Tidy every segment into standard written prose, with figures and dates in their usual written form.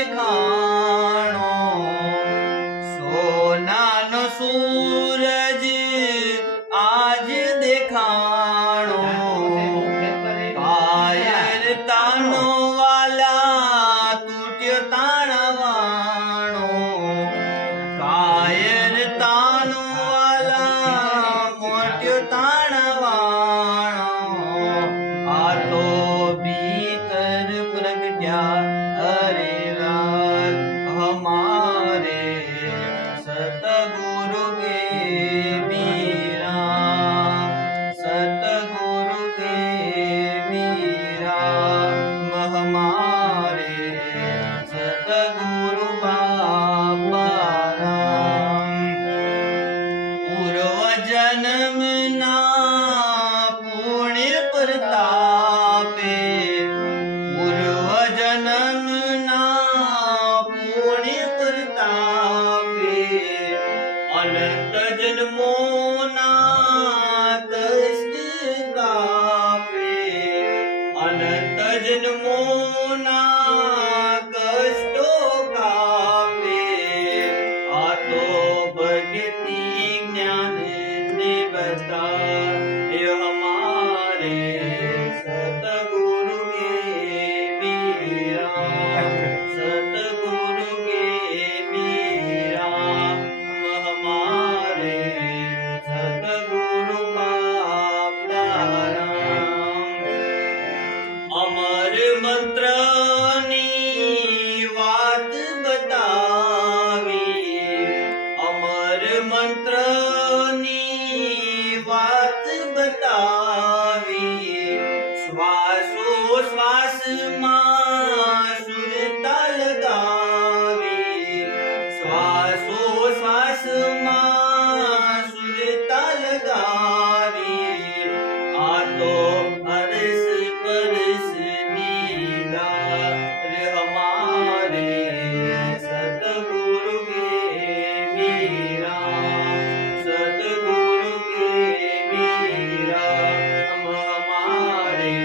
દેખાણો સોનાનો સૂરજ આજ દેખાણો કાયરતાનો વાલા તૂટ્યો તાણવાણો કાયરતાનો વાલા મોટ્યો તાણવાણો આ તો ભીતર પ્રગટ્યા હરે રાજ હમારે સતગુરુ કે मीरा सतगुरु के मीरा हमारे सतगुरु बाबा राम पूर्व जन्म ना पुण्य प्रतापे पूर्व जन्म ना पुण्य प्रतापे अनंत जन्मोना कष्ट कापे अनंत जन्मोना कष्टो कापे आ तो भक्ति ज्ञान ने बता हमारे सतगुरु के मीरा सतगुरु के मीरा हमारे सतगुरु बाबा राम अमर मंत्रनी વાત બતાવી અમર મંત્રની વાત બતાવી શ્વાસો શ્વાસમાં સુરતા લગાવી શ્વાસો શ્વાસમાં સુરતા લગાવી આ તો હર્ષ પરસ દીદાર હમારે સતગુરુ કે મીરા સતગુરુ કે મીરા હમારે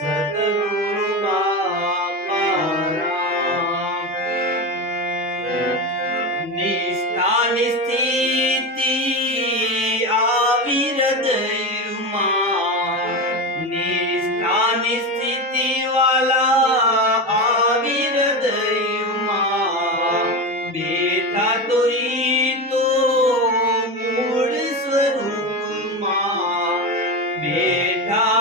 સતગુરુ બાબા રામ નિષ્ઠાની સ્થિતિ આવી હૃદયમાં નિષ્ઠાની સ્થિતિ વાલા આવી હૃદયમાં બેઠા તો ઈ તો મૂળ સ્વરૂપમાં બેઠા